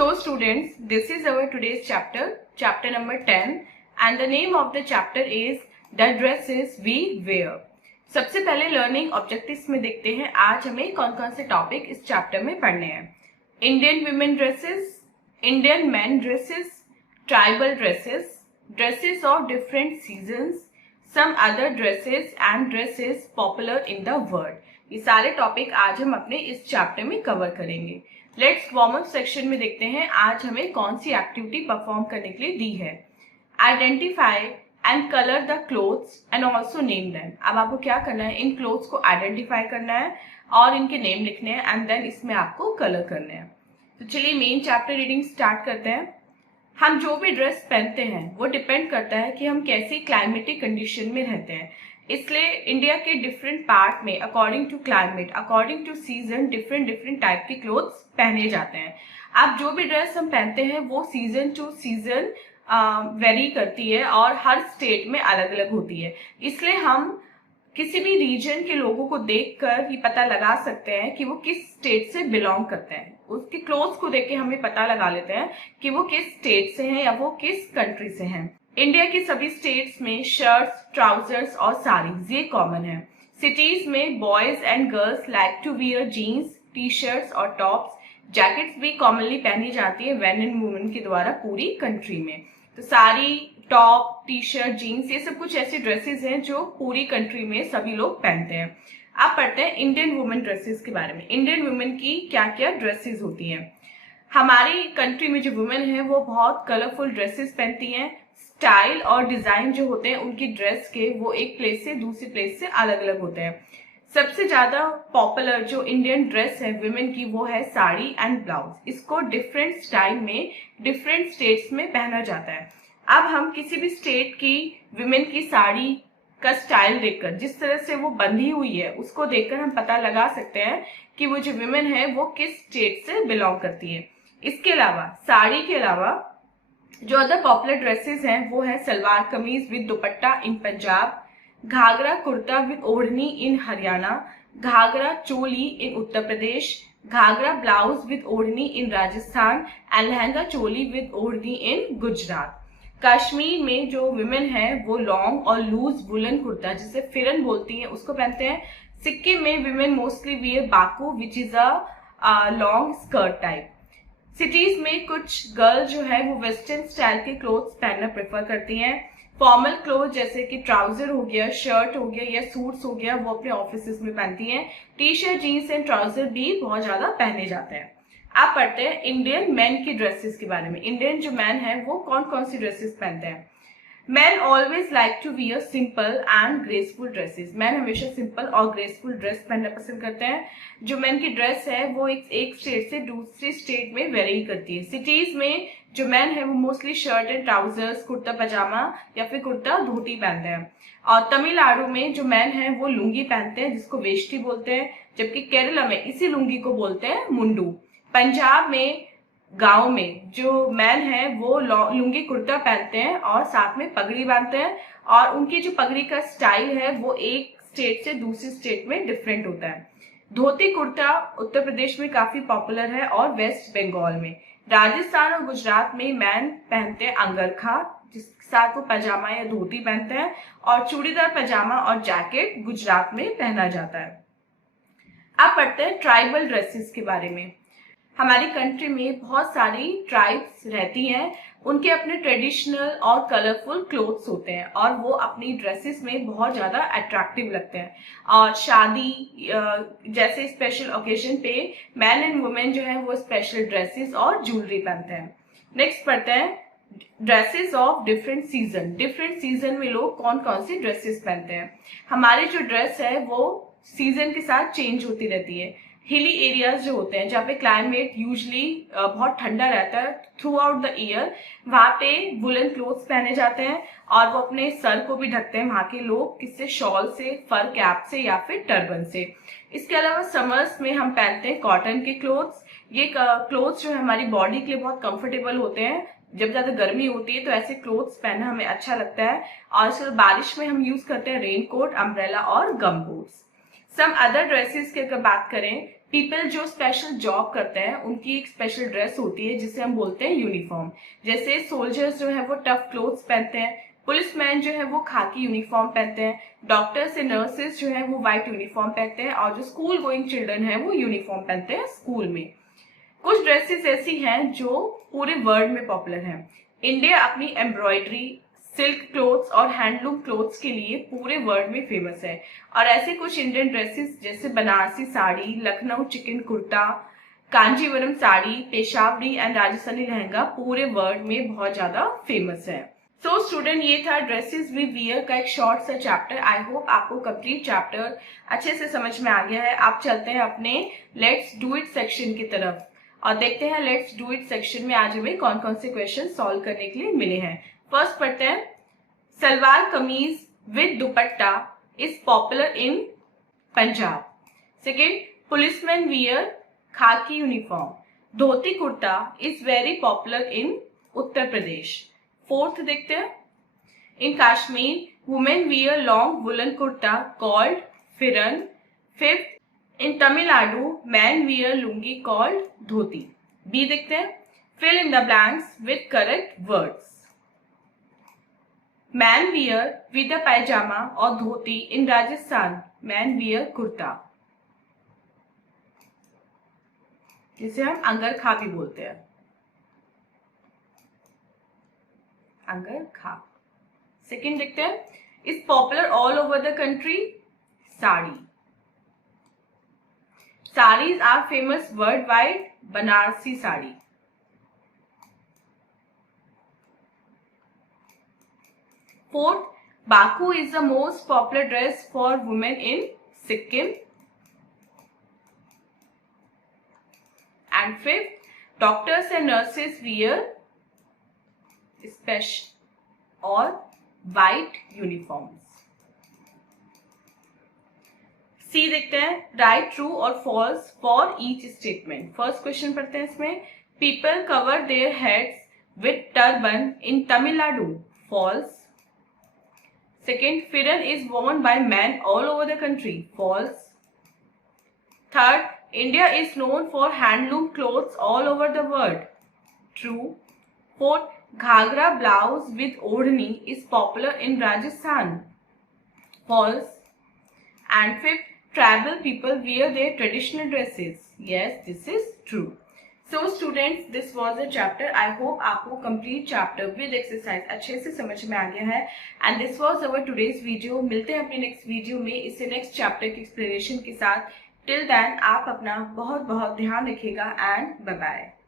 So students, this is our today's chapter number 10 and the name of the chapter is The Dresses We Wear. सबसे पहले learning objectives में देखते हैं आज हमें कौन कौन से टॉपिक इस चैप्टर में पढ़ने हैं। Indian women dresses, Indian man dresses, tribal dresses, dresses of different seasons, some other dresses and dresses popular in the world. ये सारे टॉपिक आज हम अपने इस चैप्टर में कवर करेंगे। लेट्स वार्म अप सेक्शन में देखते हैं आज हमें कौन सी एक्टिविटी परफॉर्म करने के लिए दी है। Identify and colour the clothes and also name them. अब आपको क्या करना है, इन क्लोथ्स को आइडेंटिफाई करना है और इनके नेम लिखने हैं एंड देन इसमें आपको कलर करने हैं। तो चलिए मेन चैप्टर रीडिंग स्टार्ट करते हैं। हम जो भी ड्रेस पहनते हैं वो डिपेंड करता है कि हम कैसी क्लाइमेटिक कंडीशन में रहते हैं। इसलिए इंडिया के डिफरेंट पार्ट में according to climate, according to season different type के क्लोथ्स पहने जाते हैं। अब जो भी ड्रेस हम पहनते हैं वो सीजन टू सीजन वेरी करती है और हर स्टेट में अलग अलग होती है। इसलिए हम किसी भी रीजन के लोगों को देखकर ये पता लगा सकते हैं कि वो किस स्टेट से बिलोंग करते हैं। उसके क्लोथ्स को देख के हमें पता लगा लेते हैं कि वो किस स्टेट से हैं या वो किस कंट्री से हैं। इंडिया के सभी स्टेट्स में शर्ट्स, ट्राउजर्स और साड़ीज ये कॉमन है। सिटीज में boys and girls like to wear jeans, T shirts और टॉप्स। जैकेट्स भी कॉमनली पहनी जाती है मैन एंड वुमेन के द्वारा पूरी कंट्री में। तो sari, top, T shirt, jeans ये सब कुछ ऐसी ड्रेसेस हैं जो पूरी कंट्री में सभी लोग पहनते हैं। अब पढ़ते हैं इंडियन वुमेन ड्रेसेस के बारे में। इंडियन वुमेन की क्या क्या ड्रेसेस होती हैं। हमारी कंट्री में जो वुमेन है वो बहुत कलरफुल ड्रेसेस पहनती हैं। स्टाइल और डिजाइन जो होते हैं उनकी ड्रेस के वो एक प्लेस से दूसरी प्लेस से अलग अलग होते हैं। सबसे ज्यादा पॉपुलर जो इंडियन ड्रेस है वुमेन की वो है साड़ी एंड ब्लाउज। इसको डिफरेंट स्टाइल में डिफरेंट स्टेट्स में पहना जाता है। अब हम किसी भी स्टेट की वुमेन की साड़ी का स्टाइल देखकर, जिस तरह से वो बंधी हुई है उसको देखकर हम पता लगा सकते हैं कि वो जो वुमेन है वो किस स्टेट से बिलोंग करती है। इसके अलावा साड़ी के अलावा जो अदर पॉपुलर ड्रेसेस हैं वो है salwar kameez with dupatta in Punjab, ghagra kurta with odhni in Haryana, ghagra choli in Uttar Pradesh, ghagra blouse with odhni in Rajasthan and lehenga choli with odhni in Gujarat. Kashmir में जो विमेन है वो लॉन्ग और लूज वुलन कुर्ता जिसे फिरन बोलती हैं उसको पहनते हैं। सिक्किम में women mostly wear Baku which is a long skirt type. Cities में कुछ गर्ल जो है वो वेस्टर्न स्टाइल के क्लोथ्स पहनना प्रेफर करती हैं। फॉर्मल क्लोथ जैसे कि ट्राउजर हो गया, शर्ट हो गया या सूट्स हो गया वो अपने ऑफिस में पहनती हैं। T shirt, jeans and trouser भी बहुत ज्यादा पहने जाते हैं। आप पढ़ते हैं इंडियन मैन की ड्रेसेस के बारे में। इंडियन जो मैन है वो कौन कौन सी ड्रेसेस पहनते हैं। Man always like to wear simple and graceful dresses. Man हमेशा सिंपल और ग्रेसफुल ड्रेस पहनना पसंद करते हैं। जो मैन की ड्रेस है वो एक स्टेट से दूसरी स्टेट में वेरी करती है। सिटीज में जो मैन है वो mostly shirt and trousers, kurta pajama या फिर कुर्ता धोती पहनते हैं। और तमिलनाडु में जो मैन है वो लुंगी पहनते हैं जिसको वेष्टी बोलते हैं, जबकि केरला में इसी लुंगी को बोलते हैं मुंडू। पंजाब में गांव में जो मैन है वो लुंगी कुर्ता पहनते हैं और साथ में पगड़ी बांधते हैं और उनकी जो पगड़ी का स्टाइल है वो एक स्टेट से दूसरी स्टेट में डिफरेंट होता है। धोती कुर्ता उत्तर प्रदेश में काफी पॉपुलर है और वेस्ट बंगाल में। राजस्थान और गुजरात में मैन पहनते हैं अंगरखा जिसके साथ वो पजामा या धोती पहनते हैं और चूड़ीदार पजामा और जैकेट गुजरात में पहना जाता है। अब पढ़ते हैं ट्राइबल ड्रेसेस के बारे में। हमारी कंट्री में बहुत सारी ट्राइब्स रहती हैं, उनके अपने ट्रेडिशनल और कलरफुल क्लोथ्स होते हैं और वो अपनी ड्रेसेस में बहुत ज्यादा अट्रैक्टिव लगते हैं। और शादी जैसे स्पेशल ओकेजन पे मैन एंड वुमेन जो है वो स्पेशल ड्रेसेस और ज्वेलरी पहनते हैं। नेक्स्ट पढ़ते हैं dresses of different season. Different season में लोग कौन कौन सी ड्रेसेस पहनते हैं। हमारी जो ड्रेस है वो सीजन के साथ चेंज होती रहती है। हिली एरियाज जो होते हैं जहाँ पे क्लाइमेट यूजली बहुत ठंडा रहता है थ्रू आउट द ईयर, वहां पे वुलन क्लोथ्स पहने जाते हैं और वो अपने सर को भी ढकते हैं वहां के लोग, किससे, शॉल से, फर कैप से या फिर टर्बन से। इसके अलावा समर्स में हम पहनते हैं कॉटन के क्लोथ्स। ये क्लोथ्स जो है हमारी बॉडी के लिए बहुत कंफर्टेबल होते हैं। जब ज्यादा गर्मी होती है तो ऐसे क्लोथ्स पहनना हमें अच्छा लगता है। और इसके बारिश में हम यूज करते हैं रेन कोट, अम्ब्रेला और गम बूट्स। सम अदर ड्रेसेस की अगर बात करें पीपल जो स्पेशल जॉब करते हैं उनकी एक स्पेशल ड्रेस होती है जिसे हम बोलते हैं यूनिफॉर्म। जैसे सोल्जर्स जो है वो टफ क्लोथ्स पहनते हैं, पुलिसमैन जो है वो खाकी यूनिफॉर्म पहनते हैं, डॉक्टर्स एंड नर्सेस जो है वो व्हाइट यूनिफॉर्म पहनते हैं, और जो स्कूल गोइंग चिल्ड्रन है वो यूनिफॉर्म पहनते हैं स्कूल में। कुछ ड्रेसेस ऐसी हैं जो पूरे वर्ल्ड में पॉपुलर हैं। इंडिया अपनी एम्ब्रॉयडरी, सिल्क क्लोथ्स और हैंडलूम क्लोथ्स के लिए पूरे वर्ल्ड में फेमस है। और ऐसे कुछ इंडियन ड्रेसेस जैसे बनारसी साड़ी, लखनऊ चिकन कुर्ता, कांजीवरम साड़ी, पेशावरी एंड राजस्थानी लहंगा पूरे वर्ल्ड में बहुत ज्यादा फेमस है। सो स्टूडेंट, ये था ड्रेसेस वी वियर का एक शॉर्ट सा चैप्टर। आई होप आपको कंप्लीट चैप्टर अच्छे से समझ में आ गया है। आप चलते हैं अपने लेट्स डू इट सेक्शन की तरफ और देखते हैं लेट्स डू इट सेक्शन में आज हमें कौन कौन से क्वेश्चन सॉल्व करने के लिए मिले हैं। फर्स्ट पढ़ते हैं, salwar kameez with dupatta is popular in Punjab. Second, policeman wear khaki uniform. Dhoti kurta is very popular in Uttar Pradesh. Fourth देखते हैं, in Kashmir women wear long woollen kurta called phiran. Fifth, in Tamil Nadu man wear lungi called dhoti. B देखते हैं, fill in the blanks with correct words. Man wear with a pajama और dhoti in Rajasthan man wear kurta, जिसे हम अंगरखा भी बोलते हैं। अंगरखा। सेकेंड देखते हैं, is popular all over the country. Sari. Saris are famous world wide. Banarasi sari. Fourth, Baku is the most popular dress for women in Sikkim. And fifth, doctors and nurses wear special or white uniforms. C देखते हैं, right true और false for each statement. First question पढ़ते हैं इसमें, people cover their heads with turban in Tamil Nadu. False. Second, firan is worn by men all over the country. False. Third, India is known for handloom clothes all over the world. True. Fourth, ghagra blouse with odhni is popular in Rajasthan. False. And fifth, tribal people wear their traditional dresses. Yes, this is true. So students, this was the chapter. I hope आपको complete chapter with exercise अच्छे से समझ में आ गया है। And this was our today's video. मिलते हैं अपने next video में इससे next chapter की explanation के साथ। Till then आप अपना बहुत बहुत ध्यान रखिएगा and bye bye.